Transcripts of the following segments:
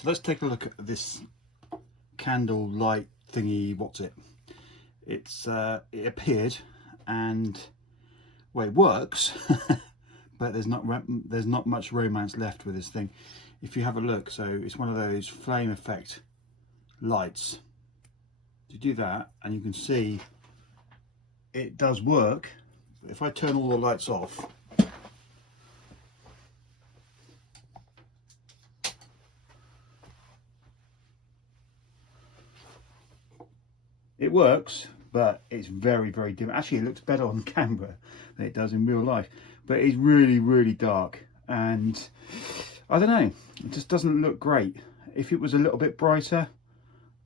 So let's take a look at this candle light thingy. What's it? It appeared, and well, it works, but there's not much romance left with this thing. If you have a look, so it's one of those flame effect lights. You do that, and you can see it does work. If I turn all the lights off, it works, but it's very, very dim. Actually, it looks better on camera than it does in real life, but it's really, really dark, and I don't know, it just doesn't look great. If it was a little bit brighter,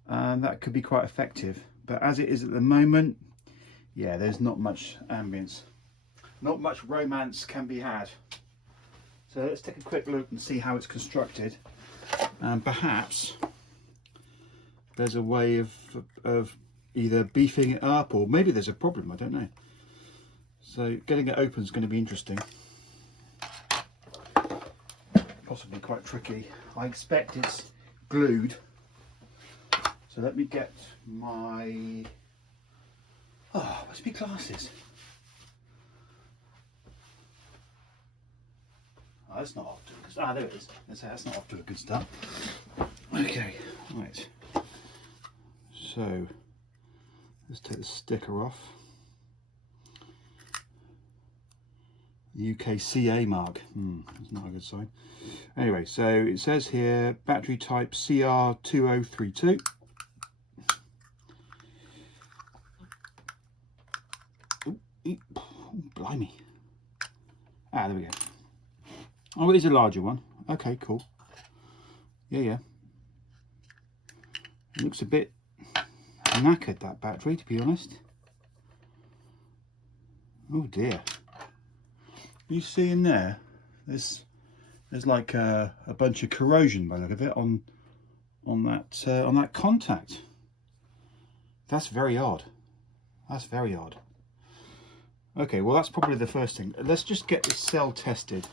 that could be quite effective, but as it is at the moment, yeah, there's not much ambience, not much romance can be had. So let's take a quick look and see how it's constructed, and perhaps there's a way of either beefing it up, or maybe there's a problem, I don't know. So getting it open is going to be interesting, possibly quite tricky. I expect it's glued, so let me get my where's my glasses? Oh, that's not off to a good start. There it is. That's not off to a good start. Okay, right, so let's take the sticker off. UKCA mark. That's not a good sign. Anyway, so it says here battery type CR2032. Oh, blimey. Ah, there we go. Oh, it is a larger one. Okay, cool. Yeah. It looks a bit knackered, that battery, to be honest. Oh dear. You see in there, there's like a bunch of corrosion by the look of it on that contact. That's very odd. That's very odd. Okay, well that's probably the first thing. Let's just get this cell tested.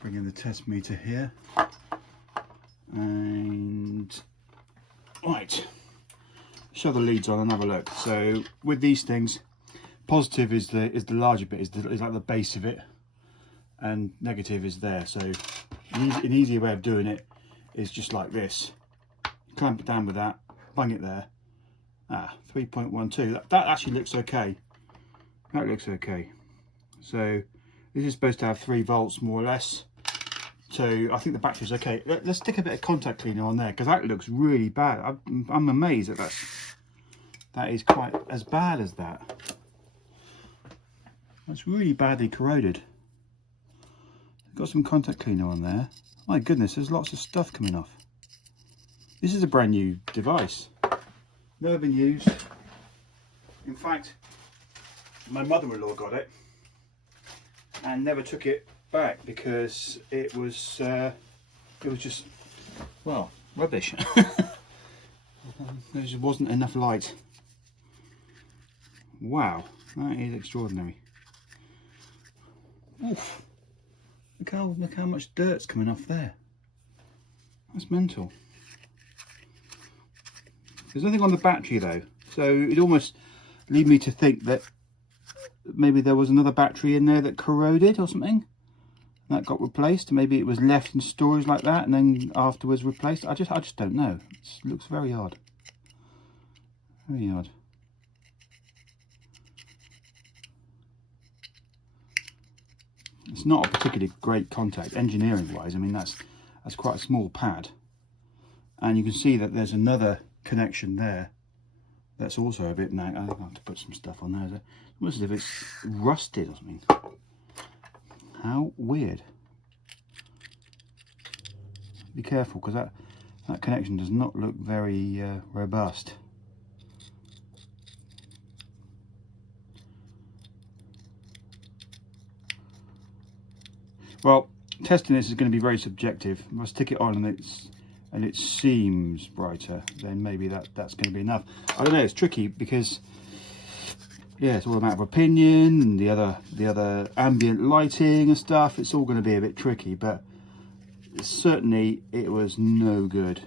Bring in the test meter here, and right, shove the leads on and have a look. So with these things, positive is the larger bit, is like the base of it, and negative is there. So an easier way of doing it is just like this. Clamp it down with that, bang it there. 3.12. That actually looks okay. That looks okay. So this is supposed to have 3 volts more or less. So I think the battery's okay. Let's stick a bit of contact cleaner on there, because that looks really bad. I'm amazed that is quite as bad as that. That's really badly corroded. Got some contact cleaner on there. My goodness, there's lots of stuff coming off. This is a brand new device. Never been used. In fact, my mother-in-law got it and never took it back because it was just, well, rubbish. There just wasn't enough light. Wow, that is extraordinary. Oof. Look how much dirt's coming off there. That's mental. There's nothing on the battery though, so it almost lead me to think that maybe there was another battery in there that corroded or something. That got replaced. Maybe it was left in storage like that and then afterwards replaced. I just don't know. It looks very odd. Very odd. It's not a particularly great contact engineering wise. I mean, that's quite a small pad, and you can see that there's another connection there that's also a bit knackered. I think I'll have to put some stuff on there. It's almost as if it's rusted or something. How weird. Be careful, because that connection does not look very robust. Well, testing this is going to be very subjective. If I stick it on and it seems brighter, then maybe that's going to be enough. I don't know. It's tricky because, yeah, it's all a matter of opinion, and the other ambient lighting and stuff. It's all going to be a bit tricky, but certainly it was no good.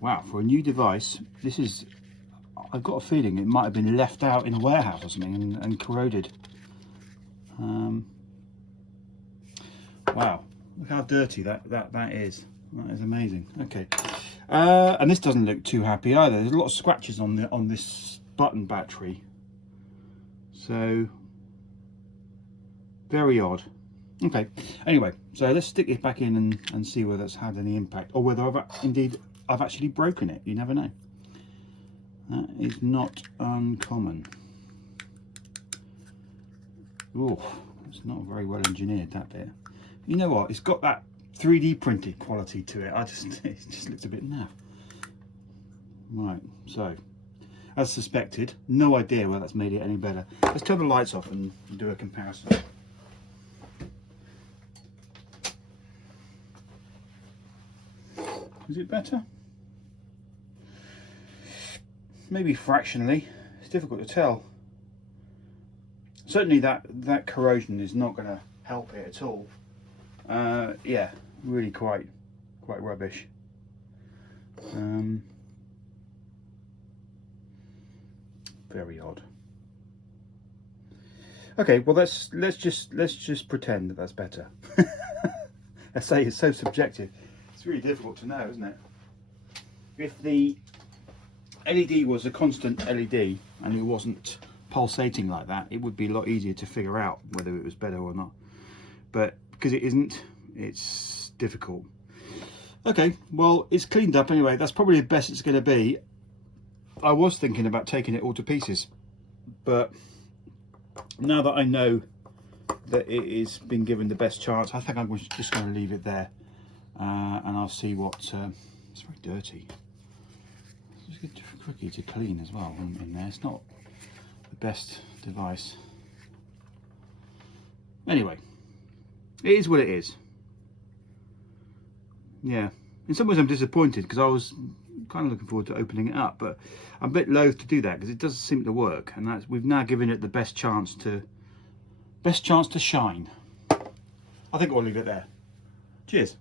Wow, for a new device, this is, I've got a feeling it might have been left out in a warehouse or something and corroded. Wow, look how dirty that is. That is amazing. Okay, and this doesn't look too happy either. There's a lot of scratches on this button battery. So very odd. Okay, anyway, so let's stick it back in and see whether it's had any impact, or whether I've actually broken it. You never know. That is not uncommon. Oh, it's not very well engineered, that bit. You know what? It's got that 3D printed quality to it. It just looks a bit naff. Right, so as suspected, no idea whether that's made it any better. Let's turn the lights off and do a comparison. Is it better? Maybe fractionally. It's difficult to tell. Certainly that corrosion is not going to help it at all. Yeah, really quite rubbish. Very odd. Okay, well let's just pretend that that's better. I say it's so subjective. It's really difficult to know, isn't it? If the LED was a constant LED and it wasn't pulsating like that, it would be a lot easier to figure out whether it was better or not. But because it isn't, it's difficult. Okay, well, it's cleaned up anyway. That's probably the best it's going to be. I was thinking about taking it all to pieces, but now that I know that it is been given the best chance, I think I'm just going to leave it there, and I'll see what. It's very dirty. It's tricky to clean as well in there. It's not the best device. Anyway, it is what it is. Yeah, in some ways I'm disappointed because I was kind of looking forward to opening it up, but I'm a bit loath to do that because it doesn't seem to work, and we've now given it the best chance to shine. I think I'll leave it there. Cheers.